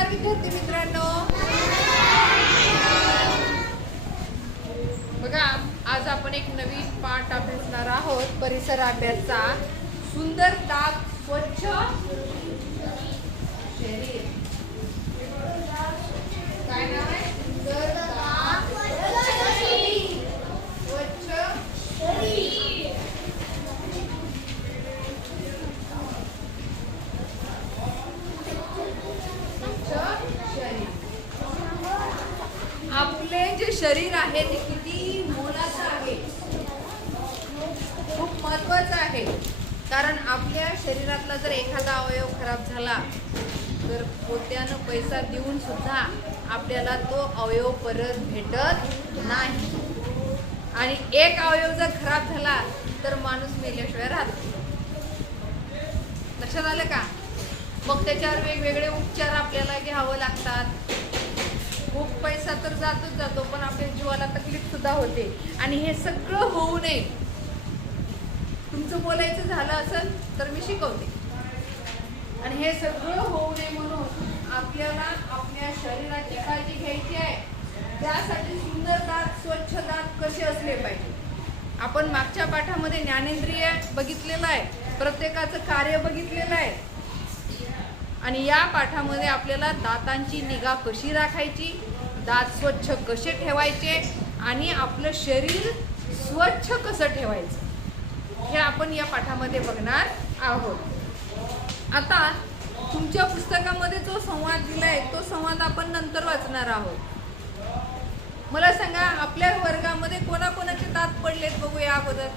नमस्कार विद्यार्थी मित्रांनो. बघा आज आपण एक नवीन पाठ अभ्यासणार आहोत परिसर अभ्यासचा. सुंदर दात स्वच्छ शरीर काय नाव आहे सुंदर दात स्वच्छ स्वच्छ शरीर आपले जे शरीर आहे ते किती मोलाचं आहे? खूप महत्वाचं आहे. कारण आपल्या शरीरातला जर एखादा अवयव खराब झाला तर पोत्यानं पैसा देऊन सुद्धा आपल्याला तो अवयव परत भेटत नाही. आणि एक अवयव जर खराब झाला तर माणूस मेल्याशिवाय राहतो लक्षात आलं का? मग त्याच्यावर वेगवेगळे उपचार आपल्याला घ्यावं लागतात. जातोच जातो पण आपल्या जीवाला तकलीफ सुद्धा होते. आणि हे सगळं होऊ नये. तुमचं बोलायचं झालं असेल तर मी शिकवते. आणि हे सगळं होऊ नये म्हणून आपल्याला आपल्या शरीराची काळजी घ्यायची आहे त्यासाठी सुंदर दात स्वच्छ दात कसे असले पाहिजे. आपण मागच्या पाठामध्ये ज्ञानेंद्रिय बघितलेलं आहे प्रत्येकाचं कार्य बघितलेलं आहे. आणि या पाठामध्ये आपल्याला दातांची निगा कशी राखायची दात स्वच्छ कसे ठेवायचे आणि आपलं शरीर स्वच्छ कसं ठेवायचं हे आपण या पाठामध्ये बघणार आहोत. आता तुमच्या पुस्तकामध्ये जो संवाद दिलाय तो संवाद आपण नंतर वाचणार आहोत. मला सांगा आपल्या वर्गामध्ये कोणाकोणाचे दात पडलेत बघूया अगोदर.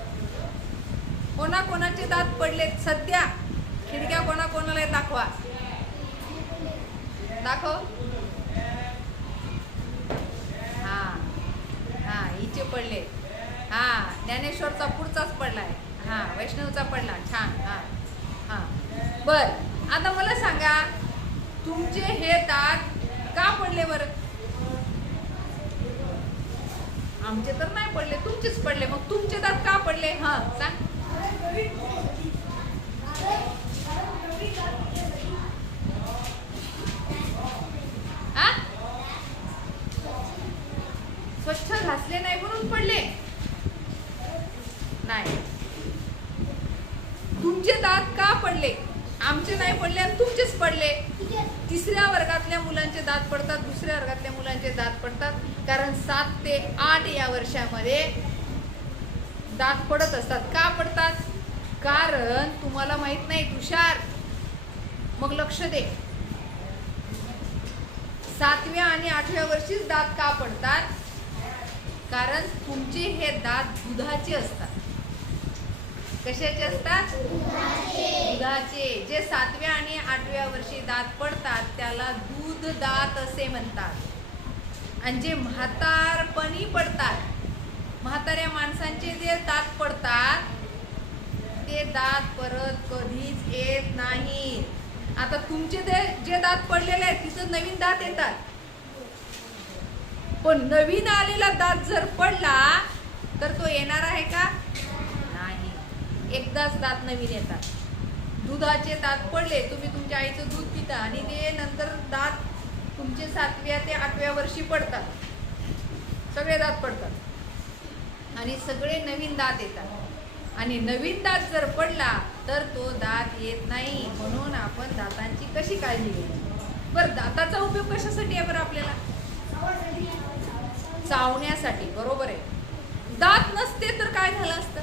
कोणाकोणाचे दात पडलेत? सध्या. खिडक्या कोणाकोणाला दाखवा. दाखव हा हा हिचे पडले. हां ज्ञानेश्वरचा पुढचाच पडला आहे हां वैष्णवचा पडला. छान हां हां. बर आता मला सांगा तुमचे हे दात का पडले बरं? आमचे तर नाही पडले तुमचेच पडले. मग तुमचे दात का पडले? हां सांग हा स्वच्छ घासले नाही म्हणून पडले. नाही. तुमचे दात का पडले? आमचे नाही पडले आणि तुमचेच पडले. तिसऱ्या वर्गातल्या मुलांचे दात पडतात दुसऱ्या वर्गातल्या मुलांचे दात पडतात. कारण सात ते आठ या वर्षामध्ये दात पडत असतात. का पडतात? कारण तुम्हाला माहीत नाही तुषार. मग लक्ष दे. सातव्या आणि आठव्या वर्षीच दात का पडतात? कारण तुमचे हे दात दुधाचे असतात. कशाचे असतात? दुधाचे. जे सातव्या आणि आठव्या वर्षी दात पडतात त्याला दूध दात असे म्हणतात. आणि जे म्हातारपणी पडतात म्हाताऱ्या माणसांचे जे दात पडतात ते दात परत कधीच येत नाही आता तुमचे ते जे दात पडलेले आहेत तिथं नवीन दात येतात. पण नवीन आलेला दात जर पडला तर तो येणार आहे का? नाही. एकदाच दात नवीन येतात. दुधाचे दात पडले तुम्ही तुमच्या आईचं दूध पिता आणि ते नंतर दात तुमचे सातव्या ते आठव्या वर्षी पडतात. सगळे दात पडतात. आणि सगळे नवीन दात येतात. आणि नवीन दात जर पडला तर तो दात येत नाही. म्हणून आपण दातांची कशी काळजी घ्यायची? बरं दाताचा उपयोग कशासाठी आहे बरं आपल्याला? चावण्यासाठी बरोबर आहे. दात नसते तर काय झालं असतं?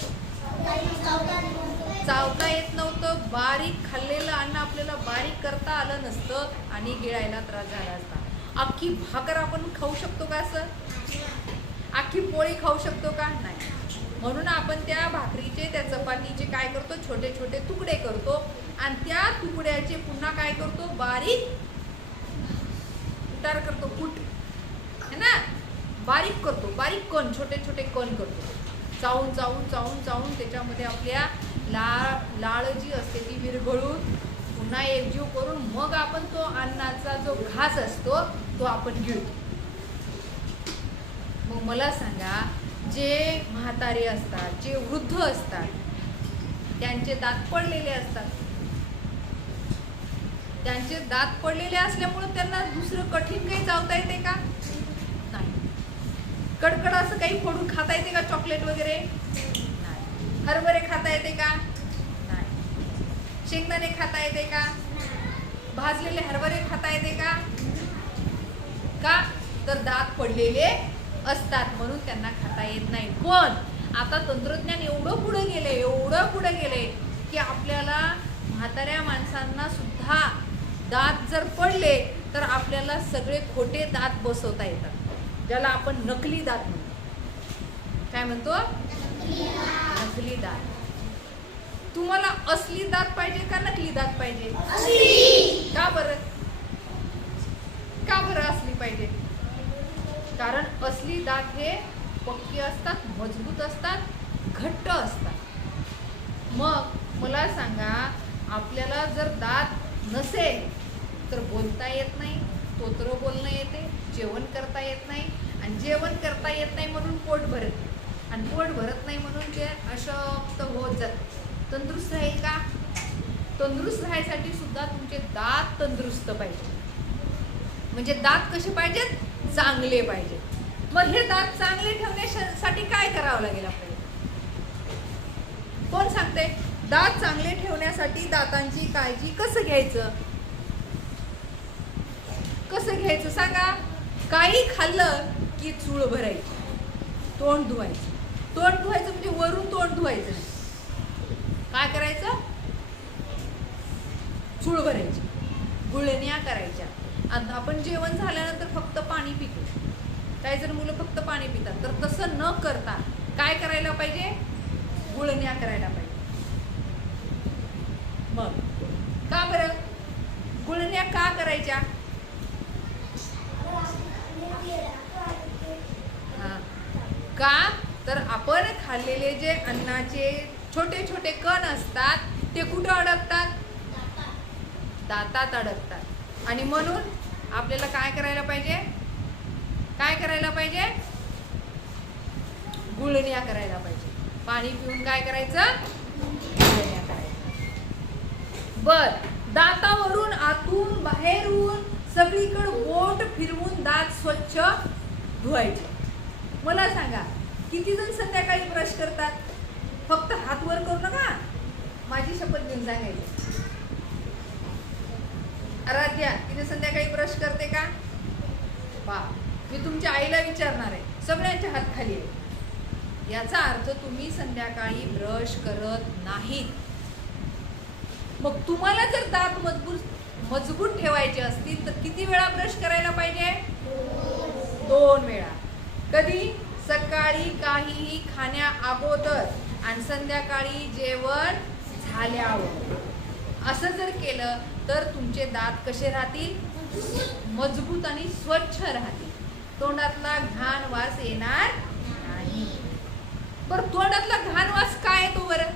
चावता येत नव्हतं बारीक खाल्लेलं अन्न आपल्याला बारीक करता आलं नसतं आणि गिळायला त्रास झाला असता. अख्खी भाकर आपण खाऊ शकतो का असं अख्खी पोळी खाऊ शकतो का? नाही. म्हणून आपण त्या भाकरीचे त्या चपातीचे काय करतो? छोटे छोटे तुकडे करतो आणि त्या तुकड्याचे पुन्हा काय करतो? बारीक उतार करतो कुट. है ना? बारीक करतो बारीक कण छोटे छोटे कण करतो. चावून चावून चावून चावून त्याच्यामध्ये आपल्या लाळ लाळ जी असते ती विरघळून पुन्हा एकजीव करून मग आपण तो अन्नाचा जो घास असतो तो आपण गिळतो. मग मला सांगा जे म्हातारे असतात जे वृद्ध असतात त्यांचे दात पडलेले असतात. त्यांचे दात पडलेले असल्यामुळे त्यांना दुसरं कठीण काही चावता येते का? कडकड असं काही फोडून खाता येते का चॉकलेट वगैरे? नाही हरभरे खाता येते का? नाही शेंगदाणे खाता येते का? भाजलेले हरभरे खाता येते का? का? तर दात पडलेले असतात म्हणून त्यांना खाता येत नाही. पण आता तंत्रज्ञान एवढं पुढे गेले एवढं पुढे गेले की आपल्याला म्हाताऱ्या माणसांना सुद्धा दात जर पडले तर आपल्याला सगळे खोटे दात बसवता येतात. ज्याला आपण नकली दात म्हणतो. काय म्हणतो? नकली दात. तुम्हाला असली दात पाहिजे का नकली दात पाहिजे? का बरं? का बरं असली पाहिजे? कारण असली दात हे पक्की असतात मजबूत असतात घट्ट असतात. मग मला सांगा आपल्याला जर दात नसेल तर बोलता येत नाही तोत्र बोलणं येते. जेवण करता येत नाही आणि जेवण करता येत नाही म्हणून पोट भरत नाही. आणि पोट भरत नाही म्हणून जे अशक्त होत जात. तंदुरुस्त राहील का? तंदुरुस्त राहायसाठी सुद्धा तुमचे दात तंदुरुस्त पाहिजे म्हणजे दात कसे पाहिजेत? चांगले पाहिजेत. मग हे दात चांगले ठेवण्यासाठी काय करावं लागेल आपल्याला? कोण सांगते दात चांगले ठेवण्यासाठी दातांची काळजी कसं घ्यायचं? कसं घ्यायचं सांगा? काही खाल्लं की चूळ भरायची. तोंड धुवायचं. तोंड धुवायचं म्हणजे वरून तोंड धुवायचं काय करायचं? चूळ भरायची. गुळण्या करायच्या. आणि आपण जेवण झाल्यानंतर फक्त पाणी पितो. काही जर मुलं फक्त पाणी पितात. तर तसं न करता काय करायला पाहिजे गुळण्या करायला पाहिजे मग का बरं गुळण्या का करायच्या हा. का तर आपण खाल्लेले जे अन्नाचे छोटे छोटे कण असतात ते कुठं अडकतात? दातात अडकतात. आणि म्हणून आपल्याला काय करायला पाहिजे? काय करायला पाहिजे? गुळण्या करायला पाहिजे. पाणी पिऊन काय करायचं? गुळण्या करायचं. बर दातावरून आतून बाहेरून सगळीकडे बोट फिरवून दात स्वच्छ धुवायचे. मला सांगा किती जण संध्याकाळी ब्रश करतात? फक्त हात वर करू नका. माझी शपथ घेऊन सांगायची आराध्या तिने संध्याकाळी ब्रश करते का? बा मी तुमच्या आईला विचारणार आहे. सगळ्यांच्या हात खाली आहे. याचा अर्थ तुम्ही संध्याकाळी ब्रश करत नाहीत. मग तुम्हाला जर दात मजबूत मजबूत ठेवायचे असतील तर किती वेळा ब्रश करायला पाहिजे? दोन वेळा. कधी? सकाळी काहीही खाण्या अगोदर आणि संध्याकाळी जेवण झाल्यावर. असं जर केलं तर तुमचे दात कसे राहतील? मजबूत आणि स्वच्छ राहतील. तोंडातला घाण वास येणार नाही. बरं तोंडातला घाणवास काय आहे तो बरं?